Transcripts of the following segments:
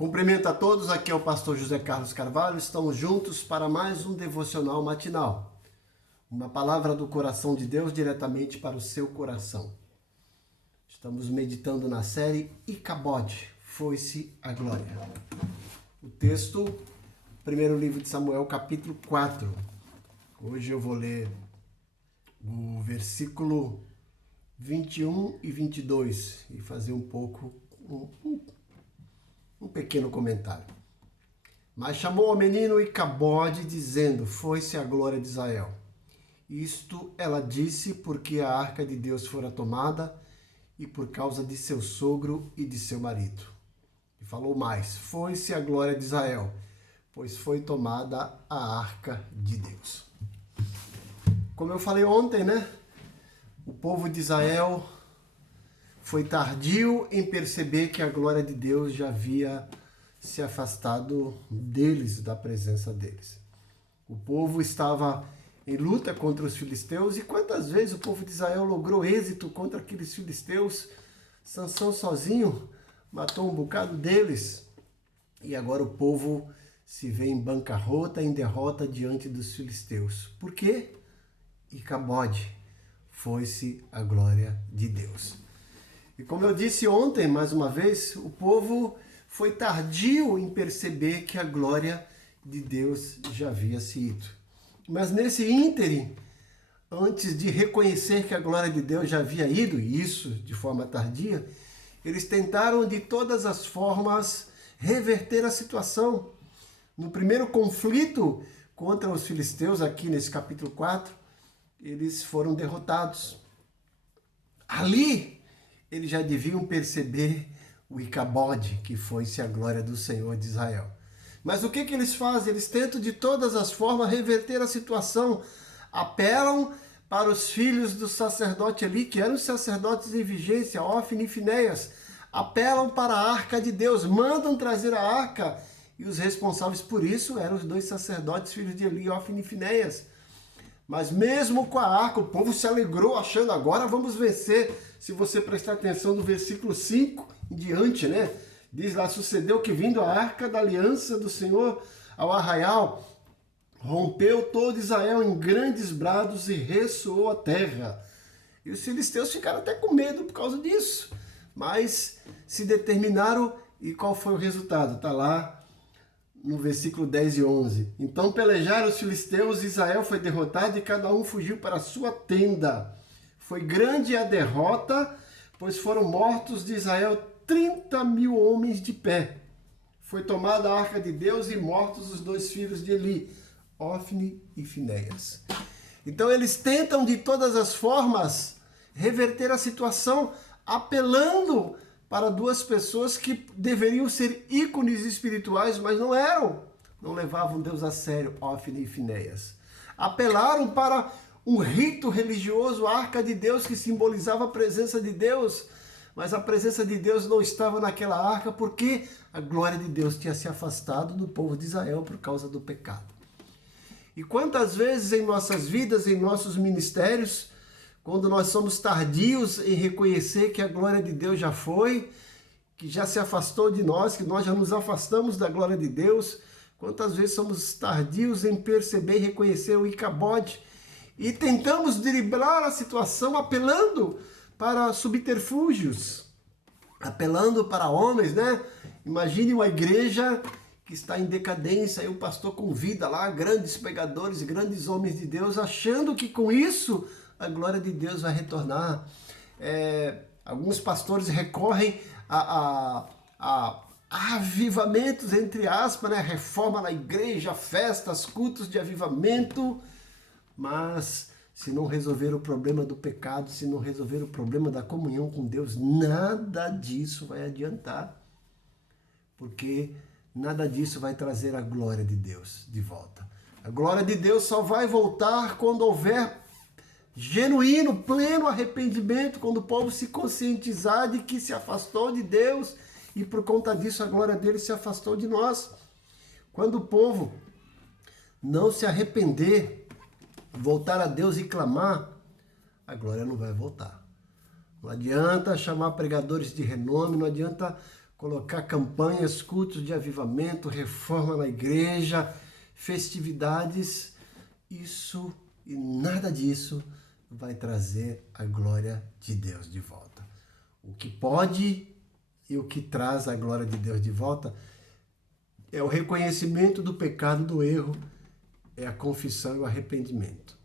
Cumprimento a todos, aqui é o pastor José Carlos Carvalho, estamos juntos para mais um devocional matinal. Uma palavra do coração de Deus diretamente para o seu coração. Estamos meditando na série Icabode, Foi-se a Glória. O texto, primeiro livro de Samuel, capítulo 4. Hoje eu vou ler o versículo 21 e 22 e fazer um pequeno comentário. Mas chamou o menino Icabode, dizendo: Foi-se a glória de Israel. Isto ela disse porque a arca de Deus fora tomada e por causa de seu sogro e de seu marido. E falou mais: Foi-se a glória de Israel, pois foi tomada a arca de Deus. Como eu falei ontem, o povo de Israel foi tardio em perceber que a glória de Deus já havia se afastado deles, da presença deles. O povo estava em luta contra os filisteus, e quantas vezes o povo de Israel logrou êxito contra aqueles filisteus? Sansão sozinho matou um bocado deles, e agora o povo se vê em bancarrota, em derrota diante dos filisteus. Por quê? Icabode, foi-se a glória de Deus. E como eu disse ontem, mais uma vez, o povo foi tardio em perceber que a glória de Deus já havia se ido. Mas nesse ínterim, antes de reconhecer que a glória de Deus já havia ido, e isso de forma tardia, eles tentaram de todas as formas reverter a situação. No primeiro conflito contra os filisteus, aqui nesse capítulo 4, eles foram derrotados. Ali, eles já deviam perceber o Icabode, que foi-se a glória do Senhor de Israel. Mas o que eles fazem? Eles tentam de todas as formas reverter a situação. Apelam para os filhos do sacerdote Eli, que eram os sacerdotes em vigência, Ofni e Finéias. Apelam para a arca de Deus, mandam trazer a arca. E os responsáveis por isso eram os dois sacerdotes, filhos de Eli, Ofni e Finéias. Mas mesmo com a arca, o povo se alegrou, achando: agora vamos vencer. Se você prestar atenção no versículo 5 em diante, diz lá: sucedeu que, vindo a arca da aliança do Senhor ao arraial, rompeu todo Israel em grandes brados e ressoou a terra. E os filisteus ficaram até com medo por causa disso, mas se determinaram. E qual foi o resultado? Está lá no versículo 10 e 11. Então pelejaram os filisteus, Israel foi derrotado e cada um fugiu para a sua tenda. Foi grande a derrota, pois foram mortos de Israel 30.000 homens de pé. Foi tomada a arca de Deus e mortos os dois filhos de Eli, Ofni e Finéias. Então eles tentam de todas as formas reverter a situação, apelando para duas pessoas que deveriam ser ícones espirituais, mas não eram. Não levavam Deus a sério, Ofni e Finéias. Apelaram para um rito religioso, a arca de Deus, que simbolizava a presença de Deus, mas a presença de Deus não estava naquela arca porque a glória de Deus tinha se afastado do povo de Israel por causa do pecado. E quantas vezes em nossas vidas, em nossos ministérios, quando nós somos tardios em reconhecer que a glória de Deus já foi, que já se afastou de nós, que nós já nos afastamos da glória de Deus, quantas vezes somos tardios em perceber e reconhecer o Icabode e tentamos driblar a situação apelando para subterfúgios, apelando para homens, Imagine uma igreja que está em decadência e o pastor convida lá grandes pregadores e grandes homens de Deus, achando que com isso a glória de Deus vai retornar. Alguns pastores recorrem a avivamentos, entre aspas, reforma na igreja, festas, cultos de avivamento, mas se não resolver o problema do pecado, se não resolver o problema da comunhão com Deus, nada disso vai adiantar, porque nada disso vai trazer a glória de Deus de volta. A glória de Deus só vai voltar quando houver genuíno, pleno arrependimento, quando o povo se conscientizar de que se afastou de Deus e por conta disso a glória dele se afastou de nós. Quando o povo não se arrepender, voltar a Deus e clamar, a glória não vai voltar. Não adianta chamar pregadores de renome, não adianta colocar campanhas, cultos de avivamento, reforma na igreja, festividades, isso e nada disso vai trazer a glória de Deus de volta. O que pode e o que traz a glória de Deus de volta é o reconhecimento do pecado, do erro, é a confissão e o arrependimento.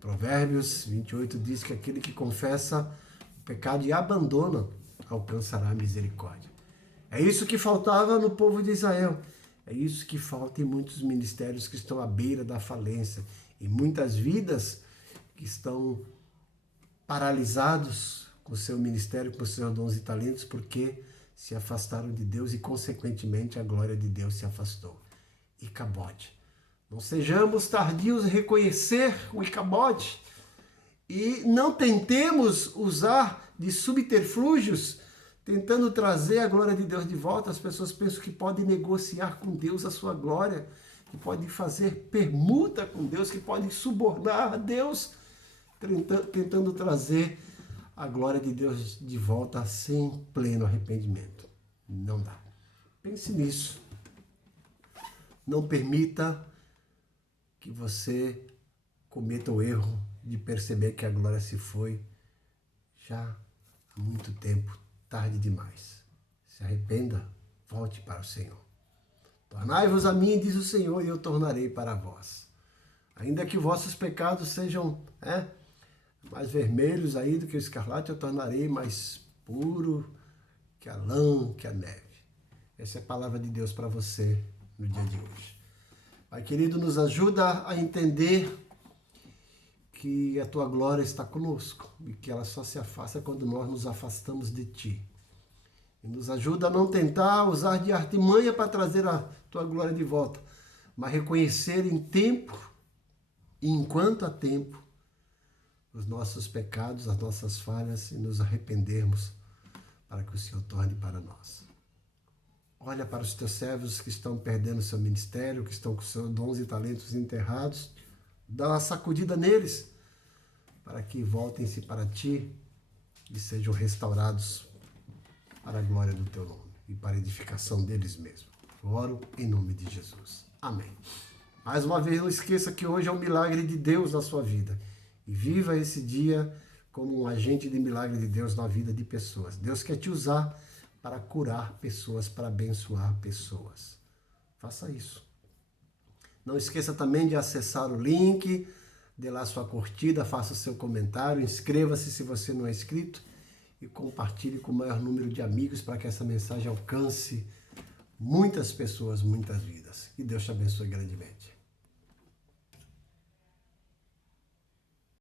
Provérbios 28 diz que aquele que confessa o pecado e abandona alcançará a misericórdia. É isso que faltava no povo de Israel. É isso que falta em muitos ministérios que estão à beira da falência. Em muitas vidas que estão paralisados com o seu ministério, com os seus dons e talentos, porque se afastaram de Deus e, consequentemente, a glória de Deus se afastou. Icabode. Não sejamos tardios em reconhecer o Icabode e não tentemos usar de subterfúgios tentando trazer a glória de Deus de volta. As pessoas pensam que podem negociar com Deus a sua glória, que podem fazer permuta com Deus, que podem subornar a Deus, tentando trazer a glória de Deus de volta sem pleno arrependimento. Não dá. Pense nisso. Não permita que você cometa o erro de perceber que a glória se foi já há muito tempo, tarde demais. Se arrependa, volte para o Senhor. Tornai-vos a mim, diz o Senhor, e eu tornarei para vós. Ainda que vossos pecados sejam mais vermelhos aí do que o escarlate, eu tornarei mais puro que a lã, que a neve. Essa é a palavra de Deus para você no dia de hoje. Pai querido, nos ajuda a entender que a tua glória está conosco e que ela só se afasta quando nós nos afastamos de ti. E nos ajuda a não tentar usar de artimanha para trazer a tua glória de volta, mas reconhecer em tempo e enquanto há tempo os nossos pecados, as nossas falhas e nos arrependermos para que o Senhor torne para nós. Olha para os teus servos que estão perdendo seu ministério, que estão com seus dons e talentos enterrados. Dá uma sacudida neles para que voltem-se para ti e sejam restaurados para a glória do teu nome e para a edificação deles mesmos. Oro em nome de Jesus. Amém. Mais uma vez, não esqueça que hoje é um milagre de Deus na sua vida. E viva esse dia como um agente de milagre de Deus na vida de pessoas. Deus quer te usar para curar pessoas, para abençoar pessoas. Faça isso. Não esqueça também de acessar o link, dê lá sua curtida, faça o seu comentário, inscreva-se se você não é inscrito e compartilhe com o maior número de amigos para que essa mensagem alcance muitas pessoas, muitas vidas. Que Deus te abençoe grandemente.